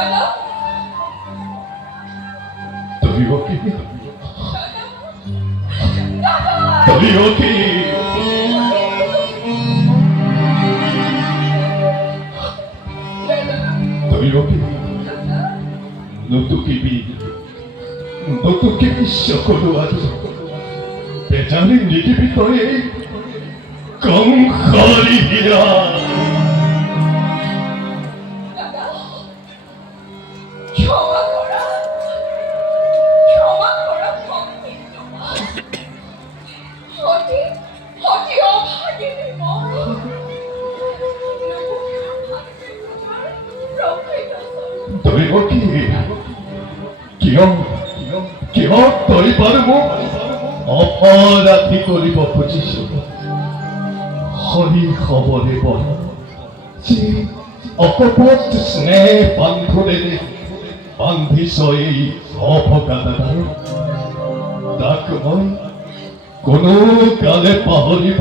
দাদা তুমি ওকে দাদা তুমি ওকে তুমি ওকে নতুকে সকলো আজ বেজানি নিৰ্বিষয়ে কংসাৰী হীৰা দাদা ক্ষমা করা ভক্তি তোমার হঠি অভাগিনী মই তুমি ওকে কিয় তই বাৰু মোক অপৰাধী কৰিব খুজিছ হৰি খবৰে বল যে অকপট স্নেহ বান্ধোনেৰে বান্ধিছ এই অপকাদাৰ তাক মই কোনো কালে পাহৰিব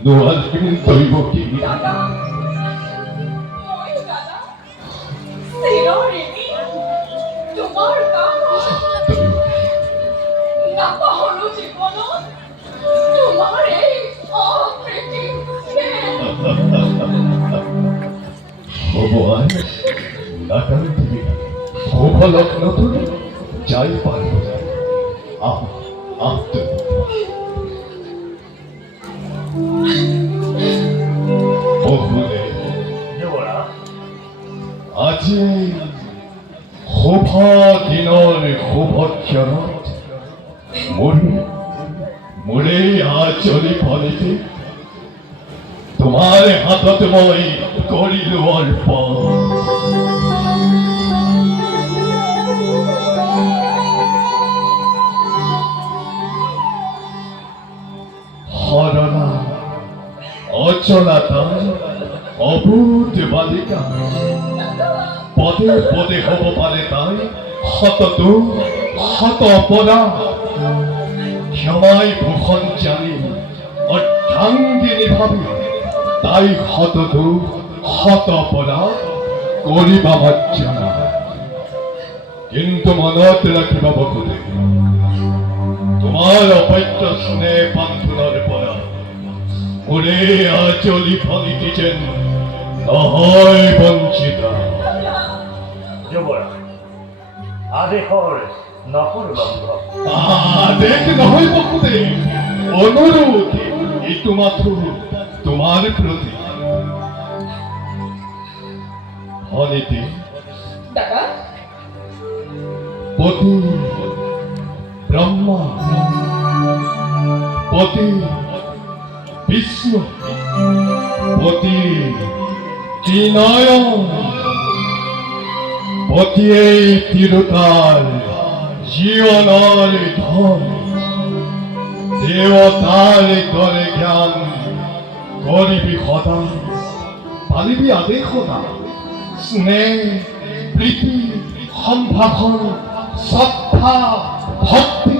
নোৱাৰিম তই কি দাদা মই দাদা চিৰঋণী তোমাৰ কাম নাপাহৰো জীৱনত তোমাৰ এই অকৃত্ৰিম হ'ব আই নাকান্তি শুভ লগ্নটো যাই পাৰো আহ বহুলে আজি শুভ দিনৰ শুভ ক্ষণত মোৰে আঁচলি ফলিতে তোমাৰ হাতত মই কৰিলো অৰ্পণ হৰণা অচলা তাই অবুধ বালিকা পদে পদে হ'ব পাৰে তাই শত অপৰাধ ক্ষমাই ভূষণ জানি অৰ্ধাংগিনী ভাবি তাই শত অপৰাধ কৰিবা মাৰ্জনা কিন্তু মনত ৰাখিব বহুতে তোমাৰ অপত্য স্নেহ বান্ধোনৰ পৰা মোৰে আঁচলি ফলিতি যেন নহয় বঞ্চিত আদেশৰ নকৰো লম্ভৱ আদেশ নহয় বহুতে অনুৰোধ এইটো মাথো তোমাৰ প্ৰতি অনীতি দাদা পতি ব্রহ্মা পতি বিষ্ণু পতি ত্রিনয়ন পতি এই তিৰুতাৰ জীৱনৰ ধন দেৱতাৰ দৰে জ্ঞান কৰিবি সদা পালিবি আদেশ সদা স্নেহ প্ৰীতি সম্ভাষণ শ্ৰদ্ধা ভক্তি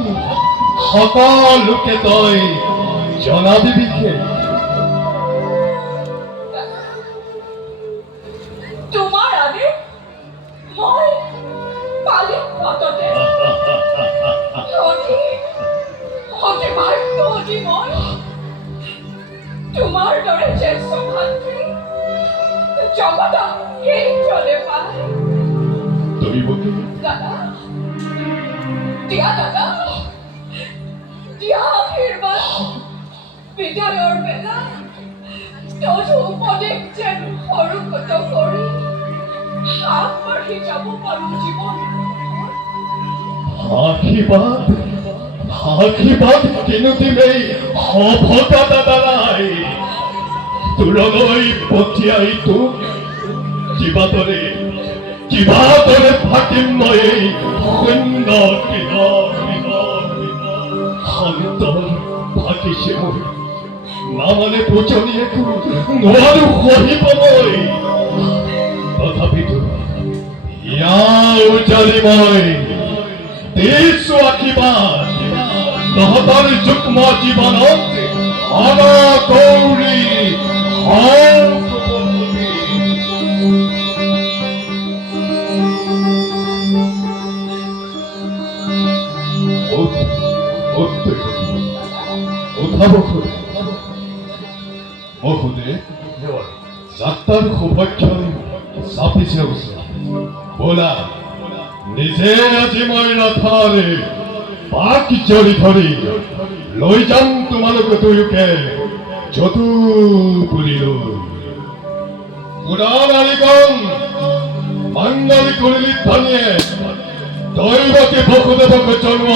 সকলোকে তই জনাবি বিশেষ তোমাৰ আদেশ মই পালিম সততে অতি ভাগ্যৱতী মই তোমাৰ দৰে জ্যেষ্ঠ ভাতৃ জগতত কেই চলে পায় তুমি বলি দাদা দাদা দিয়া আশীৰ্বাদ বিদায়ৰ বেলা তথা উপদেশ যেন সৰুকত কৰি আগবাঢ়ি যাব পাৰো জীৱন আশীৰ্বাদ কিনোতিমেই সভ্যতা দ্বাৰাই তোৰলৈ পঠিয়াই তোক কিবাদৰে থাকিম মই এই সুন্দৰ সন্তৰ থাকিছে মই নামানে পূজনীয়কো নোৱাৰো সহিব মই তথাপিতো ইয়াৰ উজালি মই দিছো আশীৰ্বাদ তহঁতৰ যুগ্ম জীৱনত গৌৰী মহোদয় জোর যাত্ৰাৰ সৌভাগ্যই চাপিছে গৈছে ব'লা নিজে আজি মই ৰথাৰে পাক জৰি ধৰি লৈ যাম তোমালোকে দুয়োকে যদুপুৰীলৈ পুৰাণাৰিগণ মাংগলিক কৰিলি ধ্বনিয়ে দৈৱকী বসুদেৱক জন্ম